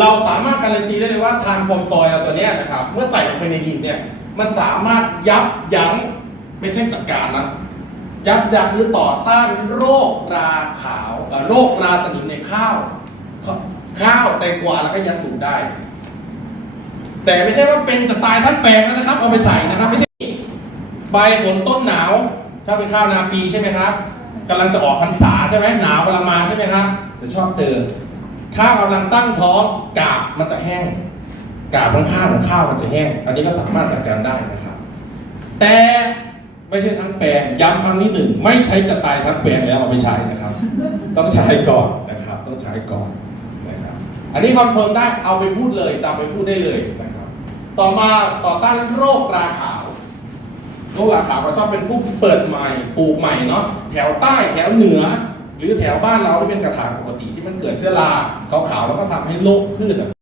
เราสามารถการันตีได้เลยว่าทางฟอร์มซอยเราตัวนี้นะครับ เมื่อใส่ลงไปในดินเนี่ย มันสามารถยับยั้งไม่ใช่จัดการนะ ยับยั้งหรือต่อต้านโรคราขาวโรคราสนิมในข้าว ข้าวแตงกวาแล้วก็ยาสูบได้ แต่ไม่ใช่ว่าเป็นจะตายทั้งแปลงนะครับ เอาไปใส่นะครับไม่ใช่ใบฝนต้นหนาว ถ้าเป็นข้าวนาปีใช่ไหมครับกำลังจะออกพรรษาใช่ไหมหนาวกำลังมาใช่ไหมครับจะชอบเจอ ข้าวกำลังตั้งท้องกาบมันจะแห้ง กาบข้างๆของข้าวมันจะแห้ง อันนี้ก็สามารถจัดการได้นะครับ แต่ไม่ใช่ทั้งแปลงย้ำครั้งนี้หนึ่งไม่ใช้จะตายทั้งแปลงแล้วเอาไปใช้นะครับ ต้องใช้ก่อนนะครับ ต้องใช้ก่อนนะครับ อันนี้คอนเฟิร์มได้เอาไปพูดเลยจำไปพูดได้เลยนะครับ ต่อมาต่อต้านโรคราขาวโรคราขาวเขาชอบเป็นผู้เปิดใหม่ปลูกใหม่เนาะแถวใต้แถวเหนือ หรือแถวบ้านเราที่เป็นกระถางปกติที่มันเกิดเชื้อราขาวๆแล้วก็ทำให้โรคพืชอะ